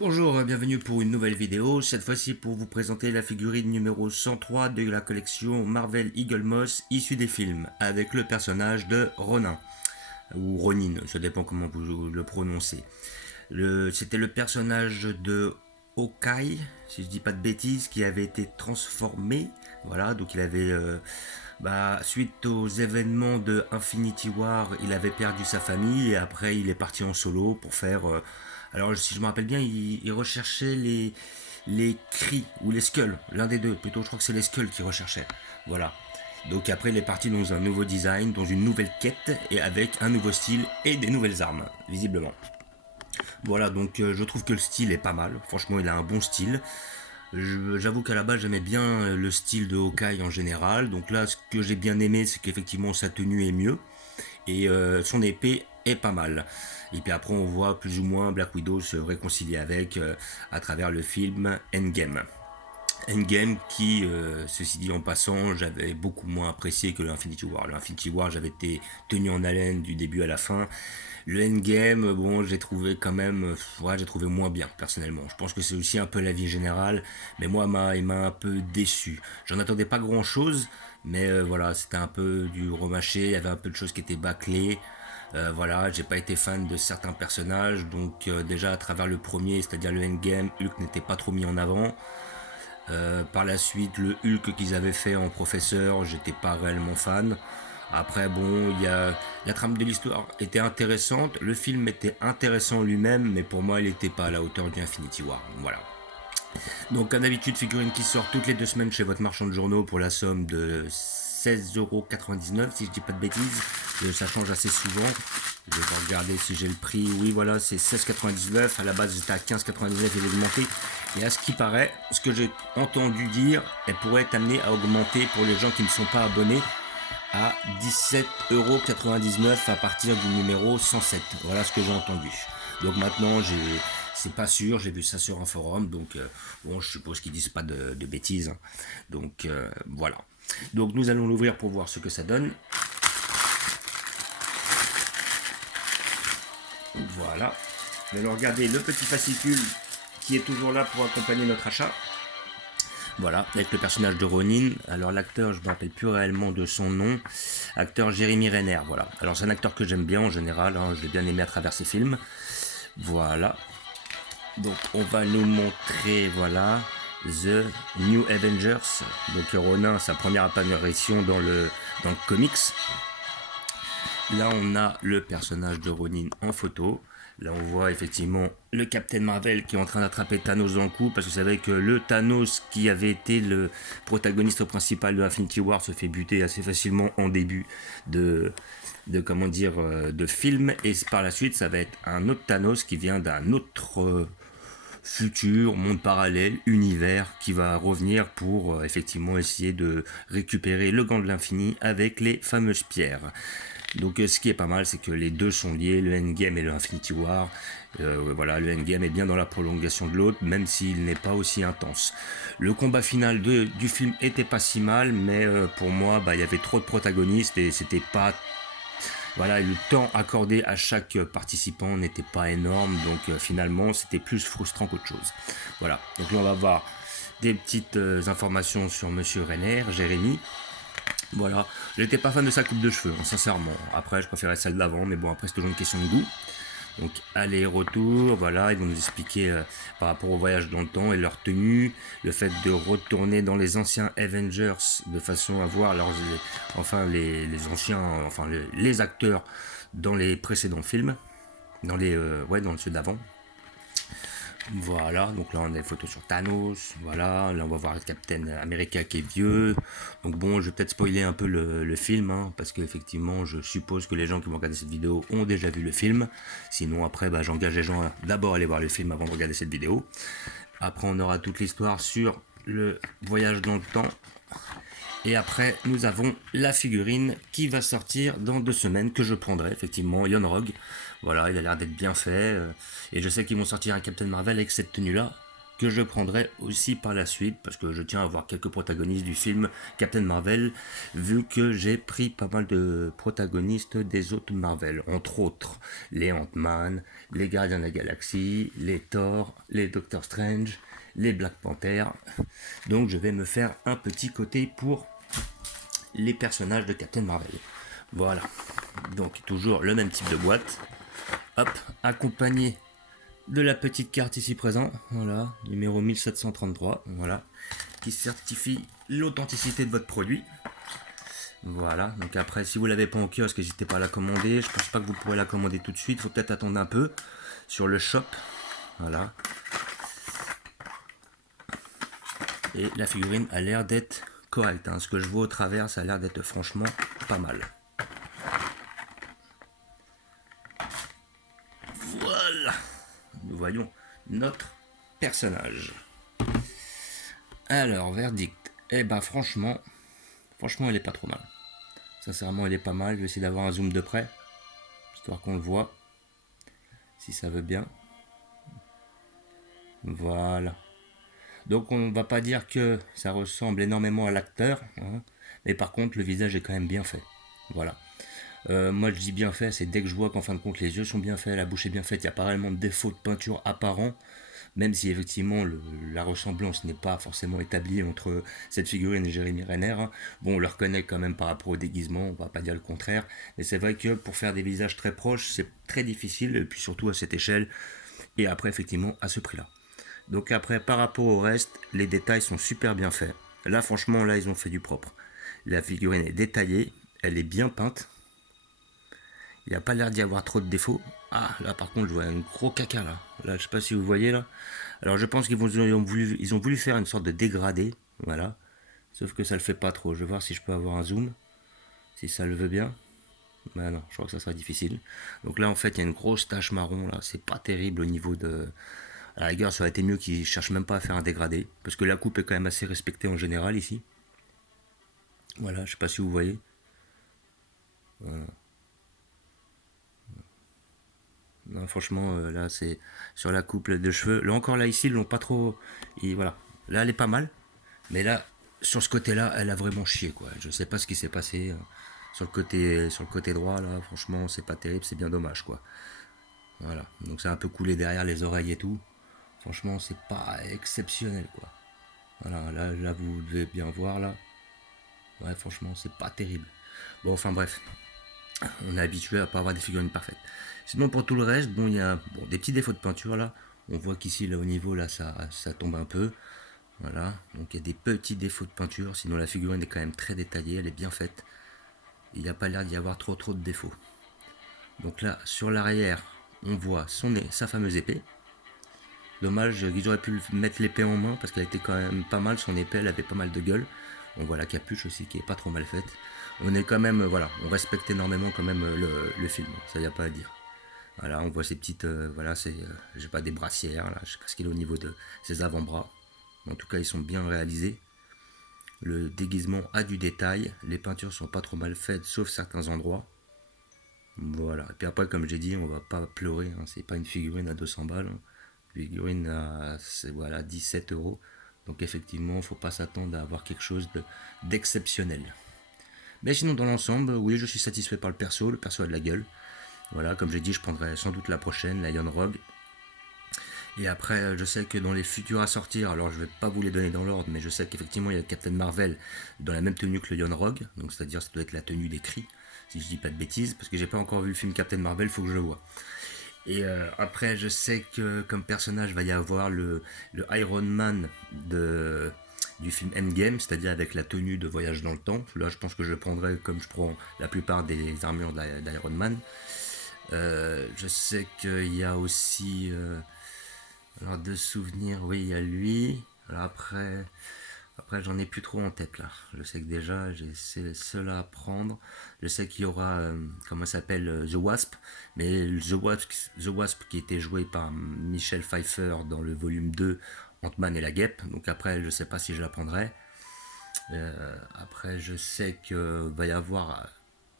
Bonjour, bienvenue pour une nouvelle vidéo, cette fois-ci pour vous présenter la figurine numéro 103 de la collection Marvel Eagle Moss issue des films, avec le personnage de Ronin, ou Ronin, ça dépend comment vous le prononcez. C'était le personnage de Hawkeye, si je dis pas de bêtises, qui avait été transformé, voilà, donc il avait... suite aux événements de Infinity War, il avait perdu sa famille et après il est parti en solo pour faire. Alors si je me rappelle bien, il recherchait les cris ou les skulls, l'un des deux. Plutôt, je crois que c'est les skulls qu'il recherchait. Voilà. Donc après, il est parti dans un nouveau design, dans une nouvelle quête et avec un nouveau style et des nouvelles armes, visiblement. Voilà, donc je trouve que le style est pas mal. Franchement, il a un bon style. J'avoue qu'à la base j'aimais bien le style de Hawkeye en général. Donc là, ce que j'ai bien aimé, c'est qu'effectivement sa tenue est mieux et son épée est pas mal. Et puis après, on voit plus ou moins Black Widow se réconcilier avec à travers le film Endgame. Endgame qui, ceci dit en passant, j'avais beaucoup moins apprécié que le Infinity War. Le Infinity War, j'avais été tenu en haleine du début à la fin. Le Endgame, bon, j'ai trouvé quand même, ouais, j'ai trouvé moins bien, personnellement. Je pense que c'est aussi un peu l'avis général, mais moi, il m'a un peu déçu. J'en attendais pas grand chose, mais voilà, c'était un peu du remâché, il y avait un peu de choses qui étaient bâclées. Voilà, j'ai pas été fan de certains personnages, donc déjà à travers le premier, c'est-à-dire le Endgame, Hulk n'était pas trop mis en avant. Par la suite, le Hulk qu'ils avaient fait en professeur, j'étais pas réellement fan. Après, bon, la trame de l'histoire était intéressante, le film était intéressant lui-même, mais pour moi, il n'était pas à la hauteur du Infinity War. Voilà. Donc, comme d'habitude, figurine qui sort toutes les 2 semaines chez votre marchand de journaux pour la somme de 16,99 € si je dis pas de bêtises. Ça change assez souvent. Je vais regarder si j'ai le prix. Oui, voilà, c'est 16,99. À la base, j'étais à 15,99, il est augmenté. Et à ce qui paraît, ce que j'ai entendu dire, elle pourrait être amenée à augmenter pour les gens qui ne sont pas abonnés à 17,99 € à partir du numéro 107. Voilà ce que j'ai entendu. Donc maintenant, c'est pas sûr, j'ai vu ça sur un forum, donc bon, je suppose qu'ils disent pas de bêtises. Hein. Donc voilà. Donc nous allons l'ouvrir pour voir ce que ça donne. Voilà. Nous allons regarder le petit fascicule qui est toujours là pour accompagner notre achat. Voilà, avec le personnage de Ronin. Alors l'acteur, je ne me rappelle plus réellement de son nom. Acteur Jérémy Renner, voilà. Alors c'est un acteur que j'aime bien en général, hein, je l'ai bien aimé à travers ses films. Voilà. Donc on va nous montrer, voilà, The New Avengers. Donc Ronin, sa première apparition dans le comics. Là on a le personnage de Ronin en photo. Là on voit effectivement le Captain Marvel qui est en train d'attraper Thanos dans le cou, parce que vous savez que le Thanos qui avait été le protagoniste principal de Infinity War se fait buter assez facilement en début de film, et par la suite ça va être un autre Thanos qui vient d'un autre futur, monde parallèle, univers, qui va revenir pour effectivement essayer de récupérer le gant de l'infini avec les fameuses pierres. Donc ce qui est pas mal, c'est que les deux sont liés, le Endgame et le Infinity War. Voilà, le Endgame est bien dans la prolongation de l'autre, même s'il n'est pas aussi intense. Le combat final du film était pas si mal, mais pour moi, il y avait trop de protagonistes et c'était pas... Voilà, le temps accordé à chaque participant n'était pas énorme, donc finalement, c'était plus frustrant qu'autre chose. Voilà, donc là, on va voir des petites informations sur Monsieur Renner, Jérémy. Voilà, j'étais pas fan de sa coupe de cheveux, hein, sincèrement. Après, je préférais celle d'avant, mais bon, après, c'est toujours une question de goût. Donc, aller-retour, voilà, ils vont nous expliquer par rapport au voyage dans le temps et leur tenue, le fait de retourner dans les anciens Avengers de façon à voir les anciens, les acteurs dans les précédents films, dans ceux d'avant. Voilà, donc là on a des photos sur Thanos, voilà, là on va voir Captain America qui est vieux. Donc bon, je vais peut-être spoiler un peu le film, hein, parce qu'effectivement je suppose que les gens qui vont regarder cette vidéo ont déjà vu le film. Sinon après, j'engage les gens à d'abord aller voir le film avant de regarder cette vidéo. Après on aura toute l'histoire sur le voyage dans le temps. Et après, nous avons la figurine qui va sortir dans 2 semaines, que je prendrai, effectivement, Yon Rogue. Voilà, il a l'air d'être bien fait. Et je sais qu'ils vont sortir un Captain Marvel avec cette tenue-là. que je prendrai aussi par la suite, parce que je tiens à avoir quelques protagonistes du film Captain Marvel, vu que j'ai pris pas mal de protagonistes des autres Marvel, entre autres les Ant-Man, les Gardiens de la Galaxie, les Thor, les Doctor Strange, les Black Panther. Donc je vais me faire un petit côté pour les personnages de Captain Marvel. Voilà, donc toujours le même type de boîte. Hop, accompagné de la petite carte ici présent, voilà, numéro 1733, voilà, qui certifie l'authenticité de votre produit. Voilà, donc après, si vous l'avez pas en kiosque, n'hésitez pas à la commander. Je pense pas que vous pourrez la commander tout de suite, il faut peut-être attendre un peu sur le shop. Voilà. Et la figurine a l'air d'être correcte, hein. Ce que je vois au travers, ça a l'air d'être franchement pas mal. Voilà, nous voyons notre personnage. Alors, verdict. Eh ben franchement, elle est pas trop mal. Sincèrement, elle est pas mal. Je vais essayer d'avoir un zoom de près, histoire qu'on le voit, si ça veut bien. Voilà. Donc on va pas dire que ça ressemble énormément à l'acteur, hein, mais par contre le visage est quand même bien fait. Voilà. Moi je dis bien fait, c'est dès que je vois qu'en fin de compte les yeux sont bien faits, la bouche est bien faite, il n'y a pas réellement de défaut de peinture apparent, même si effectivement la ressemblance n'est pas forcément établie entre cette figurine et Jérémy Renner. Hein. Bon, on le reconnaît quand même par rapport au déguisement, on va pas dire le contraire, mais c'est vrai que pour faire des visages très proches, c'est très difficile, et puis surtout à cette échelle, et après effectivement à ce prix-là. Donc après, par rapport au reste, les détails sont super bien faits. Là, franchement, là, ils ont fait du propre. La figurine est détaillée, elle est bien peinte. Il n'y a pas l'air d'y avoir trop de défauts. Ah, là, par contre, je vois un gros caca, là. Là, je sais pas si vous voyez, là. Alors, je pense ils ont voulu faire une sorte de dégradé. Voilà. Sauf que ça le fait pas trop. Je vais voir si je peux avoir un zoom. Si ça le veut bien. Bah non, je crois que ça sera difficile. Donc là, en fait, il y a une grosse tache marron, là. C'est pas terrible au niveau de... À la rigueur, ça aurait été mieux qu'ils cherchent même pas à faire un dégradé. Parce que la coupe est quand même assez respectée en général ici. Voilà, je sais pas si vous voyez. Voilà. Non, franchement, là, c'est sur la coupe de cheveux. Là encore, là, ici, ils l'ont pas trop. Et voilà. Là, elle est pas mal. Mais là, sur ce côté-là, elle a vraiment chié, quoi. Je sais pas ce qui s'est passé. Sur le côté droit, là, franchement, c'est pas terrible, c'est bien dommage, quoi. Voilà. Donc, c'est un peu coulé derrière les oreilles et tout. Franchement, c'est pas exceptionnel, quoi. Voilà, là, vous devez bien voir, là. Ouais, franchement, c'est pas terrible. Bon, enfin bref, on est habitué à pas avoir des figurines parfaites. Sinon, pour tout le reste, bon, il y a des petits défauts de peinture là. On voit qu'ici, là, au niveau, là, ça tombe un peu. Voilà, donc il y a des petits défauts de peinture. Sinon, la figurine est quand même très détaillée, elle est bien faite. Il n'y a pas l'air d'y avoir trop de défauts. Donc là, sur l'arrière, on voit sa fameuse épée. Dommage qu'ils auraient pu mettre l'épée en main parce qu'elle était quand même pas mal. Son épée, elle avait pas mal de gueule. On voit la capuche aussi qui est pas trop mal faite. On est quand même, voilà, on respecte énormément quand même le film. Ça y a pas à dire. Voilà, on voit ces petites, voilà, j'ai pas des brassières là, je sais pas ce qu'il est au niveau de ses avant-bras. En tout cas, ils sont bien réalisés. Le déguisement a du détail. Les peintures sont pas trop mal faites, sauf certains endroits. Voilà. Et puis après, comme j'ai dit, on va pas pleurer. Hein. C'est pas une figurine à 200 balles. Hein. Figurine à voilà, 17 euros. Donc effectivement, il ne faut pas s'attendre à avoir quelque chose d'exceptionnel. Mais sinon, dans l'ensemble, oui, je suis satisfait par le perso. Le perso a de la gueule. Voilà, comme j'ai dit, je prendrai sans doute la prochaine, la Iron Rogue. Et après, je sais que dans les futurs à sortir, alors je vais pas vous les donner dans l'ordre, mais je sais qu'effectivement il y a Captain Marvel dans la même tenue que le Iron Rogue, donc c'est-à-dire ça doit être la tenue des cris, si je dis pas de bêtises, parce que j'ai pas encore vu le film Captain Marvel, faut que je le voie. Et après, je sais que comme personnage, va y avoir le Iron Man du film Endgame, c'est-à-dire avec la tenue de voyage dans le temps. Là, je pense que je le prendrai comme je prends la plupart des armures d'Iron Man. Je sais qu'il y a aussi... alors de souvenirs, oui, il y a lui. Alors après j'en ai plus trop en tête là. Je sais que déjà j'ai ceux-là à prendre. Je sais qu'il y aura, comment ça s'appelle, The Wasp. Mais The Wasp qui était joué par Michel Pfeiffer dans le volume 2, Ant-Man et la Guêpe. Donc après je sais pas si je la prendrai. Après je sais que va y avoir...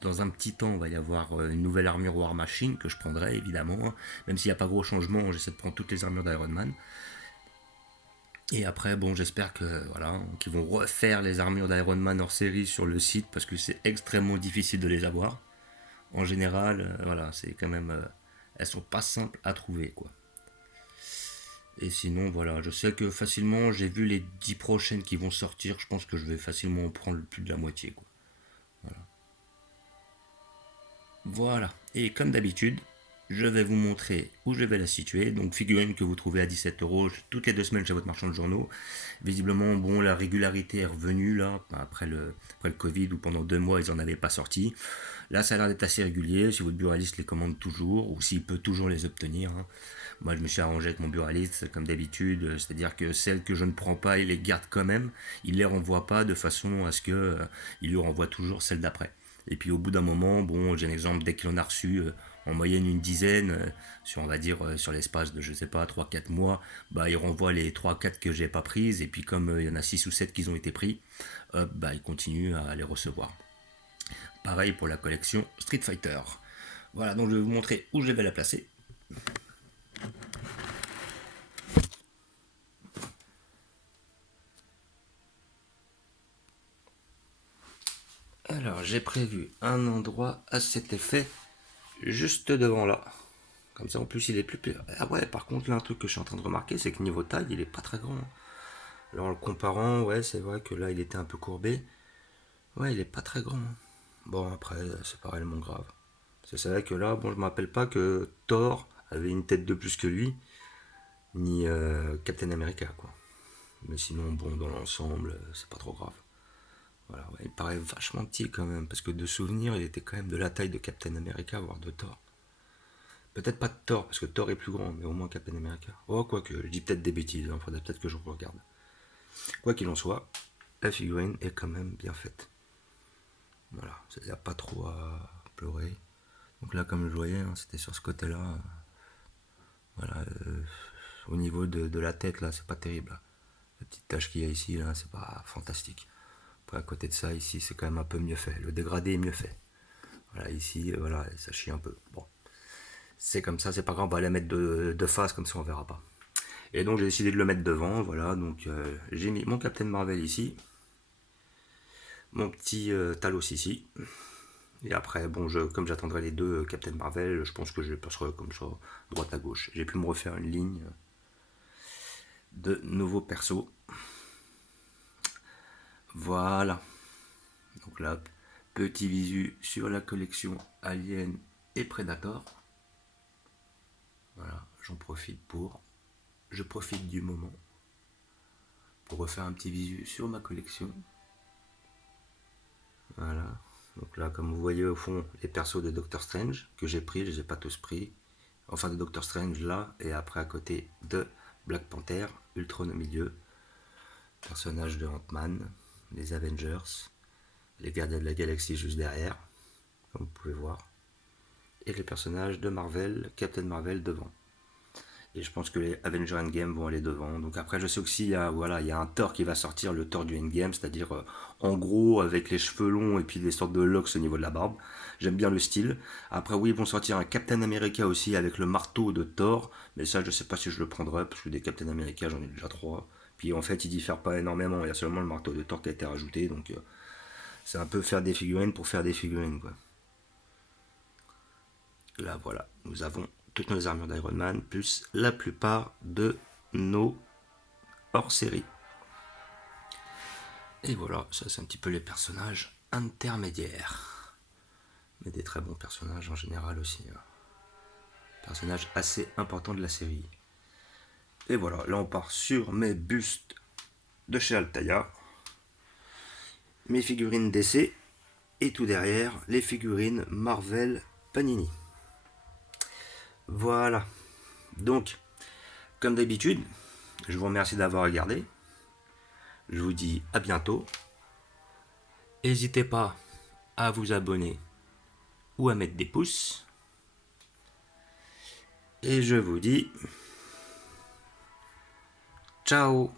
Dans un petit temps, il va y avoir une nouvelle armure War Machine que je prendrai évidemment. Même s'il n'y a pas gros changement, j'essaie de prendre toutes les armures d'Iron Man. Et après, bon, j'espère que voilà, qu'ils vont refaire les armures d'Iron Man hors série sur le site parce que c'est extrêmement difficile de les avoir. En général, voilà, c'est quand même, elles sont pas simples à trouver, quoi. Et sinon, voilà, je sais que facilement, j'ai vu les 10 prochaines qui vont sortir. Je pense que je vais facilement en prendre plus de la moitié, quoi. Voilà. Et comme d'habitude, je vais vous montrer où je vais la situer. Donc, figurine que vous trouvez à 17 € toutes les 2 semaines chez votre marchand de journaux. Visiblement, bon, la régularité est revenue là, après le Covid où pendant 2 mois ils n'en avaient pas sorti. Là, ça a l'air d'être assez régulier. Si votre buraliste les commande toujours ou s'il peut toujours les obtenir, hein. Moi, je me suis arrangé avec mon buraliste comme d'habitude, c'est-à-dire que celles que je ne prends pas, il les garde quand même. Il les renvoie pas de façon à ce que il lui renvoie toujours celle d'après. Et puis au bout d'un moment, bon, j'ai un exemple, dès qu'il en a reçu en moyenne une dizaine, sur on va dire sur l'espace de je sais pas 3 4 mois, bah il renvoie les 3 4 que j'ai pas prises et puis comme il y en a 6 ou 7 qui ont été pris, bah il continue à les recevoir. Pareil pour la collection Street Fighter. Voilà, donc je vais vous montrer où je vais la placer. Alors j'ai prévu un endroit à cet effet juste devant là. Comme ça en plus il est plus... Ah ouais, par contre là un truc que je suis en train de remarquer, c'est que niveau taille il est pas très grand. Alors en le comparant, ouais c'est vrai que là il était un peu courbé. Ouais il est pas très grand. Bon après c'est pas réellement grave. C'est vrai que là, bon je me rappelle pas que Thor avait une tête de plus que lui, ni Captain America quoi. Mais sinon bon dans l'ensemble c'est pas trop grave. Voilà, ouais, il paraît vachement petit quand même, parce que de souvenir il était quand même de la taille de Captain America, voire de Thor. Peut-être pas de Thor, parce que Thor est plus grand, mais au moins Captain America. Oh, quoique, je dis peut-être des bêtises, il faudrait peut-être que je regarde. Quoi qu'il en soit, la figurine est quand même bien faite. Voilà, il n'y a pas trop à pleurer. Donc là, comme je voyais, hein, c'était sur ce côté-là. Voilà, au niveau de la tête, là, c'est pas terrible. La petite tache qu'il y a ici, là, c'est pas fantastique. Après, à côté de ça, ici, c'est quand même un peu mieux fait. Le dégradé est mieux fait. Voilà, ici, voilà, ça chie un peu. Bon, c'est comme ça, c'est pas grave, on va la mettre de face, comme ça on verra pas. Et donc j'ai décidé de le mettre devant, voilà, donc j'ai mis mon Captain Marvel ici, mon petit Talos ici, et après, bon, comme j'attendrai les deux Captain Marvel, je pense que je passerai comme ça, droite à gauche. J'ai pu me refaire une ligne de nouveaux persos. Voilà, donc là, petit visu sur la collection Alien et Predator. Voilà, je profite du moment pour refaire un petit visu sur ma collection. Voilà. Donc là, comme vous voyez au fond, les persos de Doctor Strange que j'ai pris, je les ai pas tous pris. Enfin, de Doctor Strange là, et après à côté de Black Panther, Ultron au milieu, personnage de Ant-Man, les Avengers, les Gardiens de la Galaxie juste derrière, comme vous pouvez voir, et les personnages de Marvel, Captain Marvel devant. Et je pense que les Avengers Endgame vont aller devant. Donc après, je sais aussi, il y a un Thor qui va sortir, le Thor du Endgame, c'est-à-dire en gros avec les cheveux longs et puis des sortes de locks au niveau de la barbe. J'aime bien le style. Après, oui, ils vont sortir un Captain America aussi avec le marteau de Thor. Mais ça, je sais pas si je le prendrai, parce que des Captain America, j'en ai déjà 3. Puis en fait, ils diffèrent pas énormément. Il y a seulement le marteau de Thor qui a été rajouté. Donc c'est un peu faire des figurines pour faire des figurines, quoi. Là, voilà, nous avons toutes nos armures d'Iron Man, plus la plupart de nos hors-série. Et voilà, ça c'est un petit peu les personnages intermédiaires. Mais des très bons personnages en général aussi. Personnages assez importants de la série. Et voilà, là on part sur mes bustes de chez Altaïa, mes figurines DC, et tout derrière, les figurines Marvel Panini. Voilà. Donc, comme d'habitude, je vous remercie d'avoir regardé. Je vous dis à bientôt. N'hésitez pas à vous abonner ou à mettre des pouces. Et je vous dis ciao.